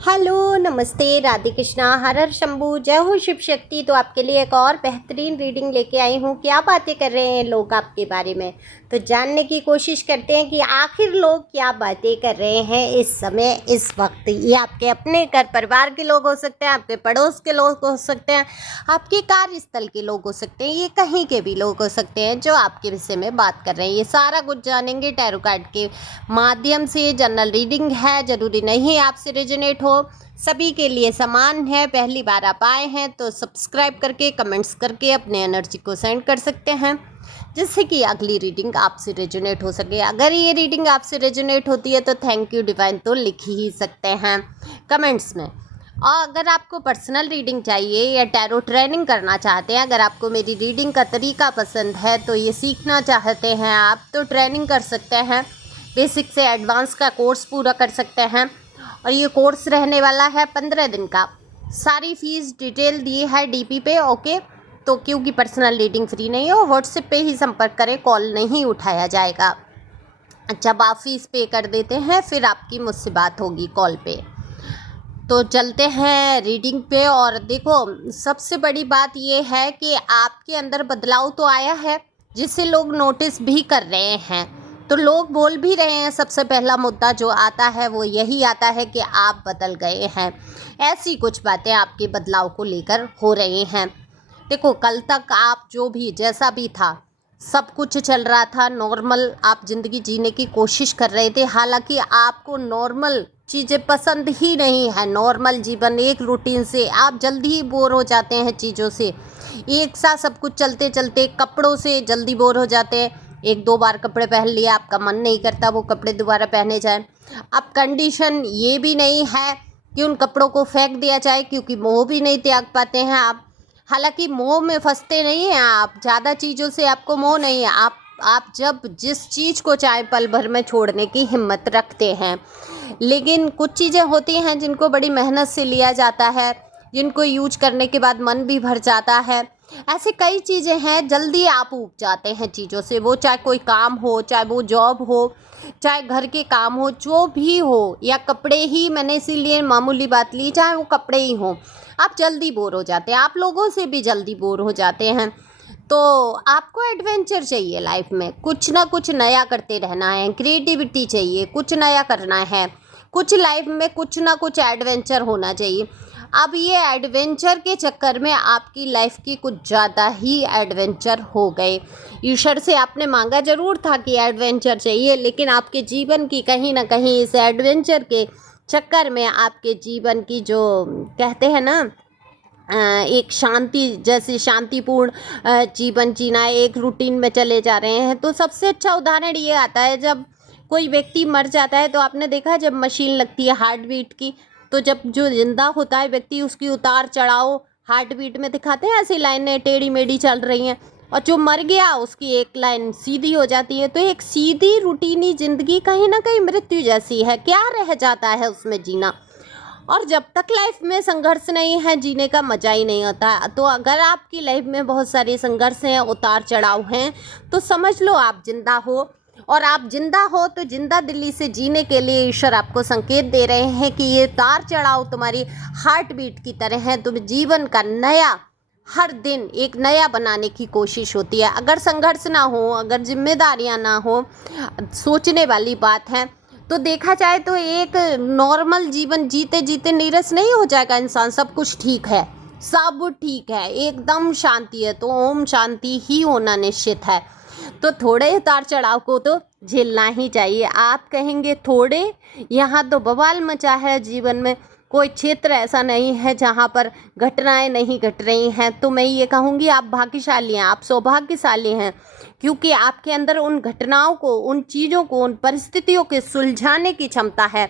Hello, नमस्ते, राधे कृष्णा, हर हर शंभू, जय हो शिव शक्ति। तो आपके लिए एक और बेहतरीन रीडिंग लेके आई हूँ। क्या बातें कर रहे हैं लोग आपके बारे में, तो जानने की कोशिश करते हैं कि आखिर लोग क्या बातें कर रहे हैं इस समय, इस वक्त। ये आपके अपने घर परिवार के लोग हो सकते हैं, आपके पड़ोस के लोग हो सकते हैं, आपके कार्यस्थल के लोग हो सकते हैं, ये कहीं के भी लोग हो सकते हैं जो आपके विषय में बात कर रहे हैं। ये सारा कुछ जानेंगे टैरो कार्ड के माध्यम से। जनरल रीडिंग है, जरूरी नहीं आपसे रेजोनेट हो, सभी के लिए समान है। पहली बार आप आए हैं तो सब्सक्राइब करके कमेंट्स करके अपने एनर्जी को सेंड कर सकते हैं, जिससे कि अगली रीडिंग आपसे रेजोनेट हो सके। अगर ये रीडिंग आपसे रेजोनेट होती है तो थैंक यू डिवाइन तो लिख ही सकते हैं कमेंट्स में। और अगर आपको पर्सनल रीडिंग चाहिए या टैरो ट्रेनिंग करना चाहते हैं, अगर आपको मेरी रीडिंग का तरीका पसंद है, तो ये सीखना चाहते हैं आप, तो ट्रेनिंग कर सकते हैं। बेसिक से एडवांस का कोर्स पूरा कर सकते हैं। और ये कोर्स रहने वाला है 15 दिन का। सारी फीस डिटेल दी है डीपी पे, ओके। तो क्योंकि पर्सनल रीडिंग फ्री नहीं है, व्हाट्सएप पे ही संपर्क करें, कॉल नहीं उठाया जाएगा। जब आप फीस पे कर देते हैं फिर आपकी मुझसे बात होगी कॉल पे। तो चलते हैं रीडिंग पे। और देखो, सबसे बड़ी बात ये है कि आपके अंदर बदलाव तो आया है, जिसे लोग नोटिस भी कर रहे हैं। तो लोग बोल भी रहे हैं। सबसे पहला मुद्दा जो आता है वो यही आता है कि आप बदल गए हैं। ऐसी कुछ बातें आपके बदलाव को लेकर हो रही हैं। देखो, कल तक आप जो भी जैसा भी था, सब कुछ चल रहा था नॉर्मल, आप ज़िंदगी जीने की कोशिश कर रहे थे। हालांकि आपको नॉर्मल चीज़ें पसंद ही नहीं है। नॉर्मल जीवन, एक रूटीन से आप जल्दी ही बोर हो जाते हैं चीज़ों से। एक साथ सब कुछ चलते चलते कपड़ों से जल्दी बोर हो जाते हैं। एक दो बार कपड़े पहन लिए, आपका मन नहीं करता वो कपड़े दोबारा पहने जाएं। अब कंडीशन ये भी नहीं है कि उन कपड़ों को फेंक दिया जाए, क्योंकि मोह भी नहीं त्याग पाते हैं आप। हालांकि मोह में फंसते नहीं हैं आप, ज़्यादा चीज़ों से आपको मोह नहीं है। आप जब जिस चीज़ को चाहे पल भर में छोड़ने की हिम्मत रखते हैं। लेकिन कुछ चीज़ें होती हैं जिनको बड़ी मेहनत से लिया जाता है, जिनको यूज करने के बाद मन भी भर जाता है। ऐसे कई चीज़ें हैं, जल्दी आप ऊब जाते हैं चीज़ों से। वो चाहे कोई काम हो, चाहे वो जॉब हो, चाहे घर के काम हो, जो भी हो, या कपड़े ही, मैंने इसीलिए मामूली बात ली, चाहे वो कपड़े ही हों, आप जल्दी बोर हो जाते हैं। आप लोगों से भी जल्दी बोर हो जाते हैं। तो आपको एडवेंचर चाहिए लाइफ में, कुछ ना कुछ नया करते रहना है, क्रिएटिविटी चाहिए, कुछ नया करना है, कुछ लाइफ में कुछ ना कुछ एडवेंचर होना चाहिए। अब ये एडवेंचर के चक्कर में आपकी लाइफ की कुछ ज़्यादा ही एडवेंचर हो गए। ईश्वर से आपने मांगा ज़रूर था कि एडवेंचर चाहिए, लेकिन आपके जीवन की कहीं ना कहीं इस एडवेंचर के चक्कर में आपके जीवन की जो कहते हैं ना, एक शांति, जैसे शांतिपूर्ण जीवन जीना, एक रूटीन में चले जा रहे हैं। तो सबसे अच्छा उदाहरण ये आता है, जब कोई व्यक्ति मर जाता है तो आपने देखा जब मशीन लगती है हार्ट बीट की, तो जब जो जिंदा होता है व्यक्ति, उसकी उतार चढ़ाव हार्ट बीट में दिखाते हैं, ऐसी लाइनें टेढ़ी मेढ़ी चल रही हैं, और जो मर गया उसकी एक लाइन सीधी हो जाती है। तो एक सीधी रूटीनी जिंदगी कहीं ना कहीं मृत्यु जैसी है। क्या रह जाता है उसमें जीना? और जब तक लाइफ में संघर्ष नहीं है, जीने का मज़ा ही नहीं होता। तो अगर आपकी लाइफ में बहुत सारे संघर्ष हैं, उतार चढ़ाव हैं, तो समझ लो आप जिंदा हो। और आप जिंदा हो तो जिंदा दिली से जीने के लिए ईश्वर आपको संकेत दे रहे हैं कि ये उतार चढ़ाव तुम्हारी हार्ट बीट की तरह है। तुम जीवन का नया, हर दिन एक नया बनाने की कोशिश होती है। अगर संघर्ष ना हो, अगर जिम्मेदारियां ना हो, सोचने वाली बात है, तो देखा जाए तो एक नॉर्मल जीवन जीते जीते नीरस नहीं हो जाएगा इंसान। सब कुछ ठीक है, सब ठीक है, एकदम शांति है, तो ओम शांति ही होना निश्चित है। तो थोड़े उतार चढ़ाव को तो झेलना ही चाहिए। आप कहेंगे थोड़े, यहाँ तो बवाल मचा है जीवन में। कोई क्षेत्र ऐसा नहीं है जहाँ पर घटनाएं नहीं घट रही हैं। तो मैं ये कहूँगी आप भाग्यशाली हैं, आप सौभाग्यशाली हैं, क्योंकि आपके अंदर उन घटनाओं को, उन चीज़ों को, उन परिस्थितियों के सुलझाने की क्षमता है।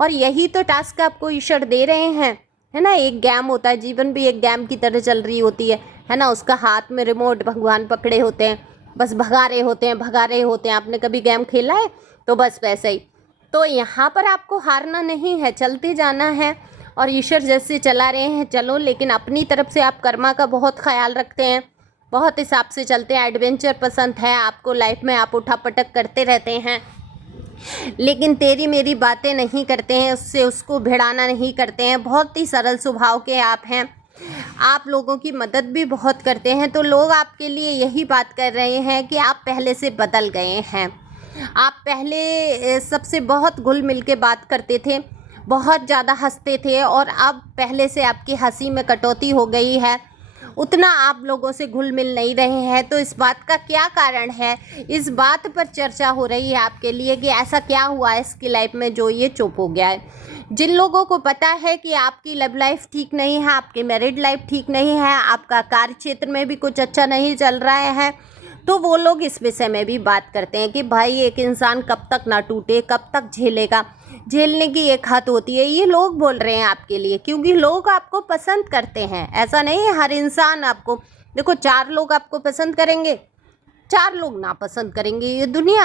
और यही तो टास्क आपको ईश्वर दे रहे हैं, है ना। एक गेम होता है, जीवन भी एक गेम की तरह चल रही होती है ना। उसका हाथ में रिमोट भगवान पकड़े होते हैं, बस भगा रहे होते हैं, भगा रहे होते हैं। आपने कभी गेम खेला है? तो बस वैसे ही। तो यहाँ पर आपको हारना नहीं है, चलते जाना है। और ईश्वर जैसे चला रहे हैं चलो, लेकिन अपनी तरफ से आप कर्मा का बहुत ख्याल रखते हैं, बहुत हिसाब से चलते हैं। एडवेंचर पसंद है आपको लाइफ में, आप उठा पटक करते रहते हैं। लेकिन तेरी मेरी बातें नहीं करते हैं, उससे उसको भिड़ाना नहीं करते हैं। बहुत ही सरल स्वभाव के आप हैं। आप लोगों की मदद भी बहुत करते हैं। तो लोग आपके लिए यही बात कर रहे हैं कि आप पहले से बदल गए हैं। आप पहले सबसे बहुत घुल मिल के बात करते थे, बहुत ज़्यादा हंसते थे, और अब पहले से आपकी हंसी में कटौती हो गई है। उतना आप लोगों से घुल मिल नहीं रहे हैं। तो इस बात का क्या कारण है? इस बात पर चर्चा हो रही है आपके लिए कि ऐसा क्या हुआ है इसकी लाइफ में जो ये चुप हो गया है। जिन लोगों को पता है कि आपकी लव लाइफ ठीक नहीं है, आपकी मैरिड लाइफ ठीक नहीं है, आपका कार्य क्षेत्र में भी कुछ अच्छा नहीं चल रहा है, तो वो लोग इस विषय में भी बात करते हैं कि भाई एक इंसान कब तक ना टूटे, कब तक झेलेगा। झेलने की एक हद होती है। ये लोग बोल रहे हैं आपके लिए, क्योंकि लोग आपको पसंद करते हैं। ऐसा नहीं है हर इंसान आपको, देखो 4 लोग आपको पसंद करेंगे, 4 लोग नापसंद करेंगे। ये दुनिया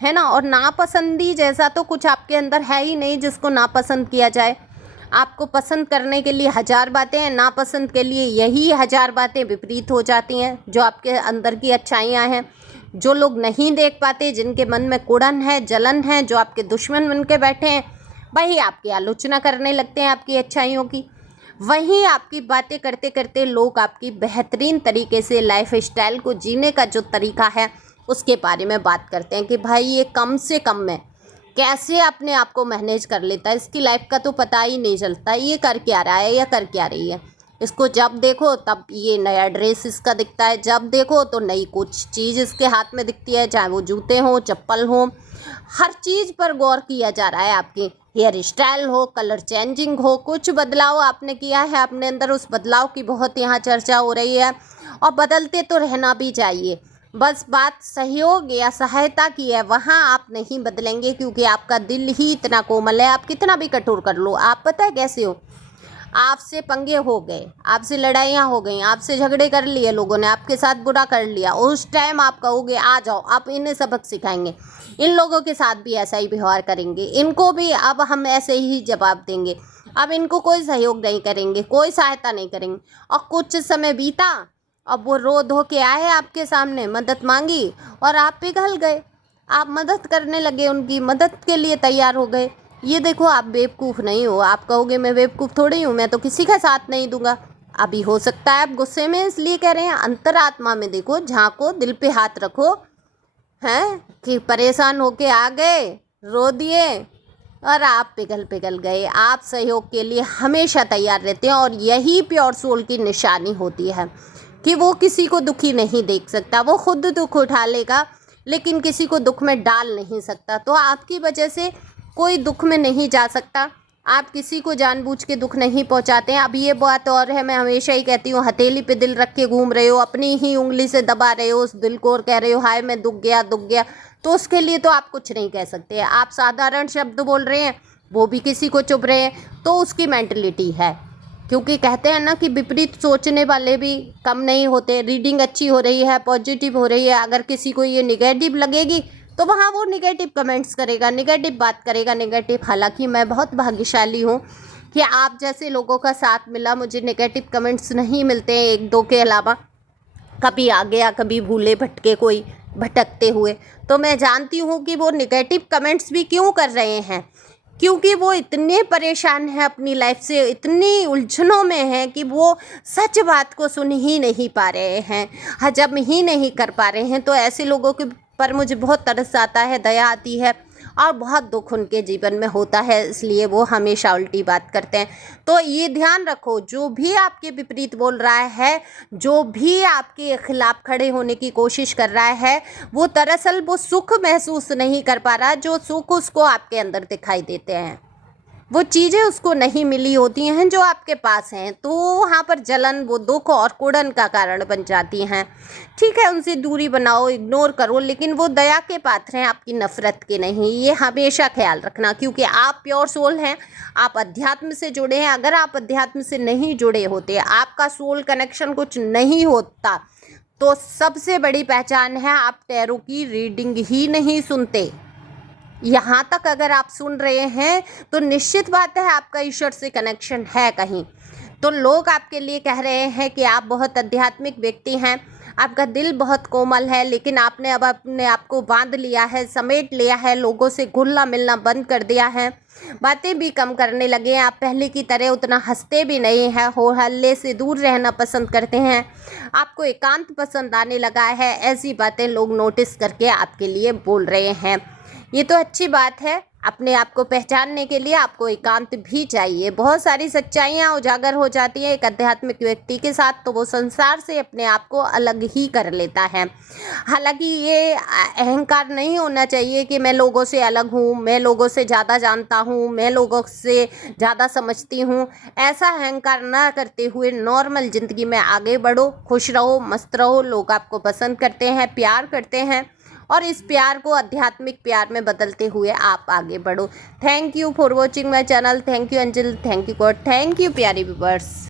है ना। और नापसंदी जैसा तो कुछ आपके अंदर है ही नहीं जिसको नापसंद किया जाए। आपको पसंद करने के लिए 1000 बातें हैं, नापसंद के लिए यही 1000 बातें विपरीत हो जाती हैं जो आपके अंदर की अच्छाइयाँ हैं। जो लोग नहीं देख पाते, जिनके मन में कुड़न है, जलन है, जो आपके दुश्मन बन के बैठे हैं, वही आपकी आलोचना करने लगते हैं आपकी अच्छाइयों की। वहीं आपकी बातें करते करते लोग आपकी बेहतरीन तरीके से लाइफ स्टाइल को जीने का जो तरीका है उसके बारे में बात करते हैं कि भाई ये कम से कम में कैसे अपने आप को मैनेज कर लेता है, इसकी लाइफ का तो पता ही नहीं चलता, ये कर क्या रहा है या कर क्या रही है। इसको जब देखो तब ये नया ड्रेस इसका दिखता है, जब देखो तो नई कुछ चीज़ इसके हाथ में दिखती है, चाहे वो जूते हो, चप्पल हो, हर चीज़ पर गौर किया जा रहा है। आपकी हेयर स्टाइल हो, कलर चेंजिंग हो, कुछ बदलाव आपने किया है अपने अंदर, उस बदलाव की बहुत यहाँ चर्चा हो रही है। और बदलते तो रहना भी चाहिए, बस बात सहयोग या सहायता की है, वहाँ आप नहीं बदलेंगे क्योंकि आपका दिल ही इतना कोमल है। आप कितना भी कठोर कर लो, आप पता है कैसे हो, आपसे पंगे हो गए, आपसे लड़ाइयाँ हो गई, आपसे झगड़े कर लिए लोगों ने, आपके साथ बुरा कर लिया, उस टाइम आप कहोगे आ जाओ, आप इन्हें सबक सिखाएंगे, इन लोगों के साथ भी ऐसा ही व्यवहार करेंगे, इनको भी अब हम ऐसे ही जवाब देंगे, अब इनको कोई सहयोग नहीं करेंगे, कोई सहायता नहीं करेंगे। और कुछ समय बीता, अब वो रो धो के आए आपके सामने, मदद मांगी और आप पिघल गए, आप मदद करने लगे, उनकी मदद के लिए तैयार हो गए। ये देखो आप बेवकूफ़ नहीं हो। आप कहोगे मैं बेवकूफ़ थोड़ी हूँ, मैं तो किसी का साथ नहीं दूंगा। अभी हो सकता है आप गुस्से में इसलिए कह रहे हैं, अंतरात्मा में देखो, झांको, दिल पे हाथ रखो, हैं कि परेशान होके आ गए, रो दिए और आप पिघल गए। आप सहयोग के लिए हमेशा तैयार रहते हैं और यही प्योर सोल की निशानी होती है कि वो किसी को दुखी नहीं देख सकता। वो खुद दुख उठा लेगा लेकिन किसी को दुख में डाल नहीं सकता। तो आपकी वजह से कोई दुख में नहीं जा सकता। आप किसी को जानबूझ के दुख नहीं पहुंचाते हैं। अब ये बात और है, मैं हमेशा ही कहती हूँ, हथेली पे दिल रख के घूम रहे हो, अपनी ही उंगली से दबा रहे हो उस दिल को और कह रहे हो हाय मैं दुख गया, तो उसके लिए तो आप कुछ नहीं कह सकते। आप साधारण शब्द बोल रहे हैं, वो भी किसी को चुभ रहे हैं, तो उसकी मेंटलिटी है। क्योंकि कहते हैं ना कि विपरीत सोचने वाले भी कम नहीं होते। रीडिंग अच्छी हो रही है, पॉजिटिव हो रही है, अगर किसी को ये निगेटिव लगेगी तो वहाँ वो निगेटिव कमेंट्स करेगा, निगेटिव बात करेगा, निगेटिव। हालांकि मैं बहुत भाग्यशाली हूँ कि आप जैसे लोगों का साथ मिला, मुझे निगेटिव कमेंट्स नहीं मिलते हैं 1-2 के अलावा। कभी आ गया, कभी भूले भटके कोई भटकते हुए, तो मैं जानती हूँ कि वो निगेटिव कमेंट्स भी क्यों कर रहे हैं, क्योंकि वो इतने परेशान हैं अपनी लाइफ से, इतनी उलझनों में हैं कि वो सच बात को सुन ही नहीं पा रहे हैं, हजम ही नहीं कर पा रहे हैं। तो ऐसे लोगों के पर मुझे बहुत तरस आता है, दया आती है और बहुत दुख उनके जीवन में होता है, इसलिए वो हमेशा उल्टी बात करते हैं। तो ये ध्यान रखो, जो भी आपके विपरीत बोल रहा है, जो भी आपके खिलाफ खड़े होने की कोशिश कर रहा है, वो दरअसल वो सुख महसूस नहीं कर पा रहा जो सुख उसको आपके अंदर दिखाई देते हैं। वो चीज़ें उसको नहीं मिली होती हैं जो आपके पास हैं, तो वहाँ पर जलन, वो दुख और कुड़न का कारण बन जाती हैं। ठीक है, उनसे दूरी बनाओ, इग्नोर करो, लेकिन वो दया के पात्र हैं, आपकी नफ़रत के नहीं। ये हमेशा ख्याल रखना, क्योंकि आप प्योर सोल हैं, आप अध्यात्म से जुड़े हैं। अगर आप अध्यात्म से नहीं जुड़े होते, आपका सोल कनेक्शन कुछ नहीं होता, तो सबसे बड़ी पहचान है आप टैरो की रीडिंग ही नहीं सुनते। यहाँ तक अगर आप सुन रहे हैं तो निश्चित बात है आपका ईश्वर से कनेक्शन है कहीं। तो लोग आपके लिए कह रहे हैं कि आप बहुत आध्यात्मिक व्यक्ति हैं, आपका दिल बहुत कोमल है, लेकिन आपने अब अपने आप को बांध लिया है, समेट लिया है, लोगों से घुलना मिलना बंद कर दिया है, बातें भी कम करने लगे हैं। आप पहले की तरह उतना हंसते भी नहीं हैं, हो हल्ले से दूर रहना पसंद करते हैं, आपको एकांत पसंद आने लगा है। ऐसी बातें लोग नोटिस करके आपके लिए बोल रहे हैं। ये तो अच्छी बात है। अपने आप को पहचानने के लिए आपको एकांत भी चाहिए। बहुत सारी सच्चाइयाँ उजागर हो जाती हैं एक आध्यात्मिक व्यक्ति के साथ, तो वो संसार से अपने आप को अलग ही कर लेता है। हालांकि ये अहंकार नहीं होना चाहिए कि मैं लोगों से अलग हूँ, मैं लोगों से ज़्यादा जानता हूँ, मैं लोगों से ज़्यादा समझती हूँ। ऐसा अहंकार ना करते हुए नॉर्मल ज़िंदगी में आगे बढ़ो, खुश रहो, मस्त रहो। लोग आपको पसंद करते हैं, प्यार करते हैं, और इस प्यार को आध्यात्मिक प्यार में बदलते हुए आप आगे बढ़ो। Thank you for watching my channel. Thank you Anjal, thank you God, thank you प्यारे व्यूअर्स।